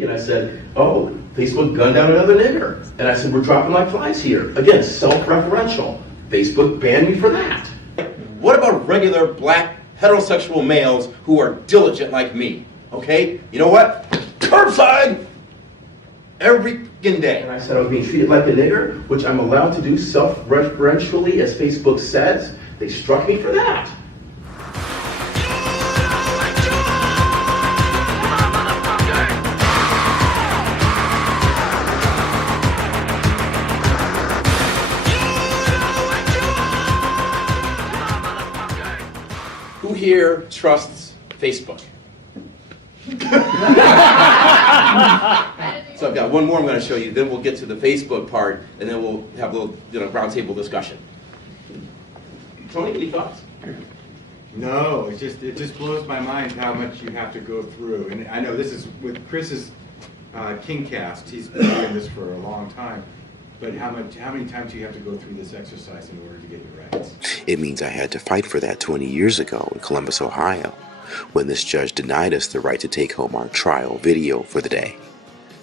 And I said, oh, Facebook gunned down another nigger. And I said, we're dropping like flies here. Again, self-referential. Facebook banned me for that. What about regular black heterosexual males who are diligent like me? Okay? You know what? Curbside! Every freaking day. And I said I was being treated like a nigger, which I'm allowed to do self-referentially, as Facebook says. They struck me for that. Who here trusts Facebook? So I've got one more I'm going to show you, then we'll get to the Facebook part, and then we'll have a little roundtable discussion. Tony, any thoughts? No, it just blows my mind how much you have to go through. And I know this is with Chris's Kingcast, he's been doing this for a long time. But how many times do you have to go through this exercise in order to get your rights? It means I had to fight for that 20 years ago in Columbus, Ohio, when this judge denied us the right to take home our trial video for the day.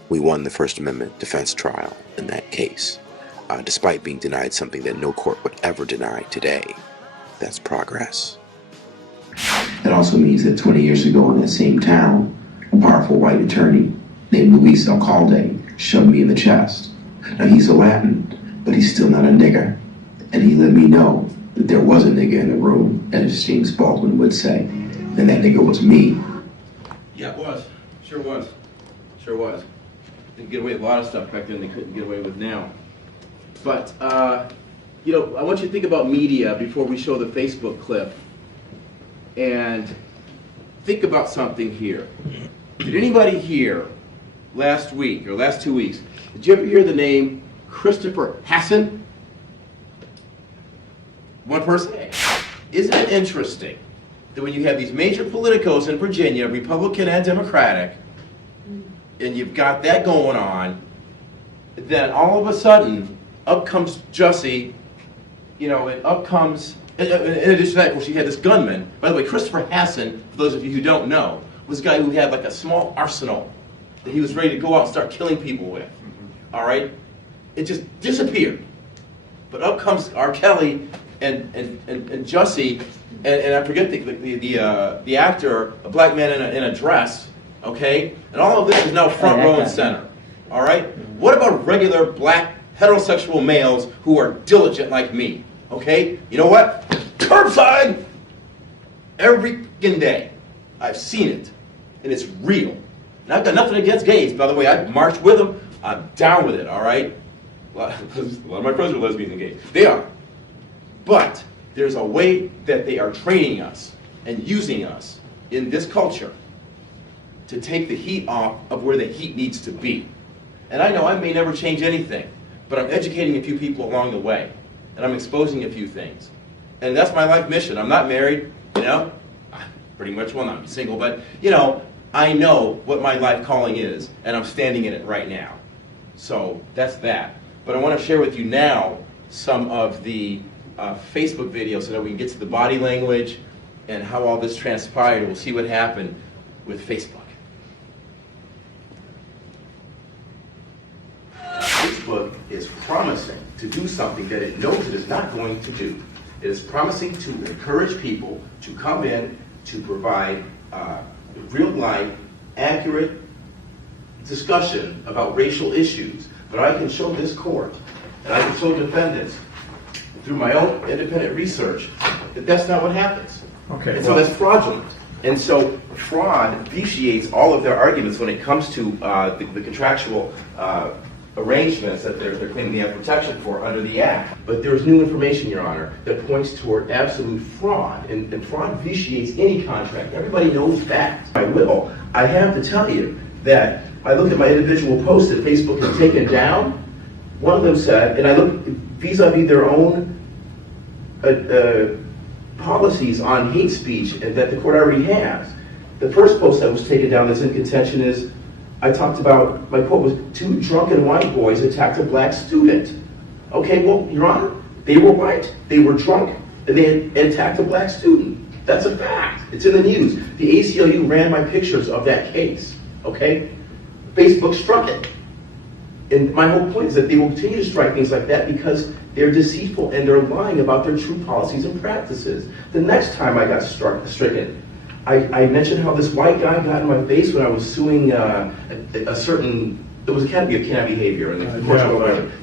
We won the First Amendment defense trial in that case, despite being denied something that no court would ever deny today. That's progress. It also means that 20 years ago in that same town, a powerful white attorney named Luis Alcalde shoved me in the chest. Now he's a Latin, but he's still not a nigger. And he let me know that there was a nigger in the room, as James Baldwin would say. And that nigger was me. Yeah, it was. Sure was. Sure was. They could get away with a lot of stuff back then they couldn't get away with now. But, you know, I want you to think about media before we show the Facebook clip. And think about something here. Did anybody here last week or last 2 weeks, did you ever hear the name Christopher Hassan? One person? Isn't it interesting that when you have these major politicos in Virginia, Republican and Democratic, and you've got that going on, then all of a sudden, up comes Jussie, you know, and up comes, in addition to that, of course, you had this gunman. By the way, Christopher Hassan, for those of you who don't know, was a guy who had like a small arsenal that he was ready to go out and start killing people with. All right? It just disappeared. But up comes R. Kelly and Jussie, and I forget the actor, a black man in a dress, okay? And all of this is now front row and center. All right? What about regular black heterosexual males who are diligent like me? Okay? You know what? Curbside! Every freaking day. I've seen it. And it's real. And I've got nothing against gays, by the way. I marched with them. I'm down with it, all right? A lot of my friends are lesbians and gays. They are. But there's a way that they are training us and using us in this culture to take the heat off of where the heat needs to be. And I know I may never change anything, but I'm educating a few people along the way. And I'm exposing a few things. And that's my life mission. I'm not married, you know? Pretty much, well, not single, but, you know, I know what my life calling is, and I'm standing in it right now. So that's that. But I want to share with you now some of the Facebook videos so that we can get to the body language and how all this transpired. We'll see what happened with Facebook. Facebook is promising to do something that it knows it is not going to do. It is promising to encourage people to come in to provide real-life, accurate discussion about racial issues. But I can show this court, and I can show defendants, through my own independent research, that that's not what happens. Okay. And so that's fraudulent. And so fraud vitiates all of their arguments when it comes to the contractual arrangements that they're claiming they have protection for under the Act. But there's new information, Your Honor, that points toward absolute fraud, and fraud vitiates any contract. Everybody knows that. I have to tell you that I looked at my individual posts that Facebook has taken down. One of them said, and I looked vis-a-vis their own policies on hate speech and that the court already has. The first post that was taken down that's in contention is, I talked about, my quote was, 2 drunken white boys attacked a black student. Okay, well, Your Honor, they were white, they were drunk, and they had attacked a black student. That's a fact. It's in the news. The ACLU ran my pictures of that case. Okay? Facebook struck it. And my whole point is that they will continue to strike things like that because they're deceitful and they're lying about their true policies and practices. The next time I got stricken, I mentioned how this white guy got in my face when I was suing a certain, it was a category of cannot behavior. And of course,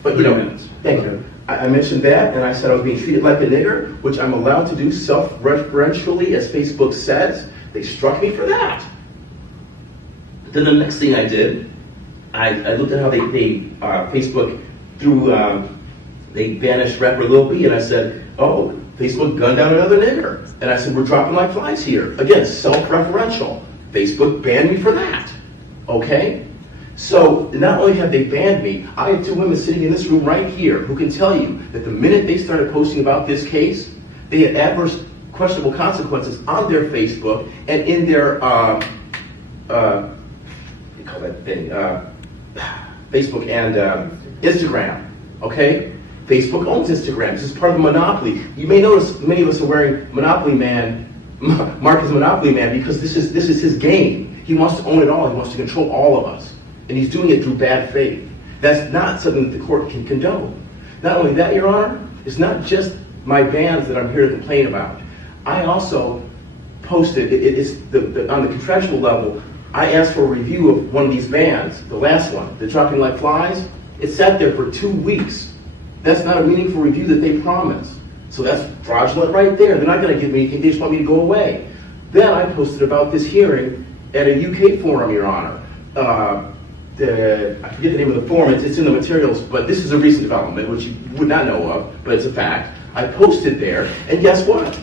but you know, thank you. I mentioned that, and I said I was being treated like a nigger, which I'm allowed to do self-referentially, as Facebook says. They struck me for that. Then the next thing I did, I looked at how Facebook they banished rapper Lil B, and I said, oh, Facebook gunned down another nigger. And I said, we're dropping like flies here. Again, self-referential. Facebook banned me for that, okay? So not only have they banned me, I have two women sitting in this room right here who can tell you that the minute they started posting about this case, they had adverse, questionable consequences on their Facebook and in their, what do you call that thing, Facebook and Instagram, okay? Facebook owns Instagram. This is part of the monopoly. You may notice many of us are wearing Monopoly Man, Mark is Monopoly Man, because this is his game. He wants to own it all. He wants to control all of us. And he's doing it through bad faith. That's not something that the court can condone. Not only that, Your Honor, it's not just my bans that I'm here to complain about. I also posted, on the contractual level, I asked for a review of one of these bans, the last one, the dropping like flies. It sat there for 2 weeks. That's not a meaningful review that they promised. So that's fraudulent right there. They're not going to give me anything. They just want me to go away. Then I posted about this hearing at a UK forum, Your Honor. I forget the name of the forum. It's in the materials, but this is a recent development, which you would not know of, but it's a fact. I posted there, and guess what?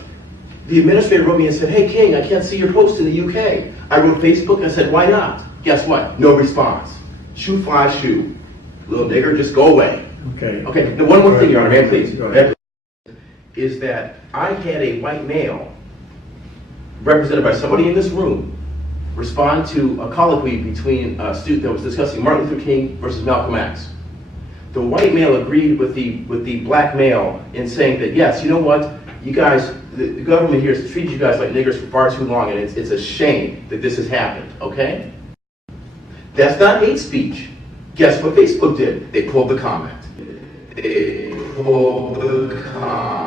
The administrator wrote me and said, hey, King, I can't see your post in the UK. I wrote Facebook, I said, why not? Guess what? No response. Shoe fly shoe. Little nigger, just go away. Okay. Okay, now one more thing, Your Honor, man, please. Go ahead. Is that I had a white male, represented by somebody in this room, respond to a colloquy between a student that was discussing Martin Luther King versus Malcolm X. The white male agreed with the black male in saying that, yes, you know what, you guys, the government here has treated you guys like niggers for far too long, and it's a shame that this has happened, okay? That's not hate speech. Guess what Facebook did? They pulled the comment. They pulled the comment.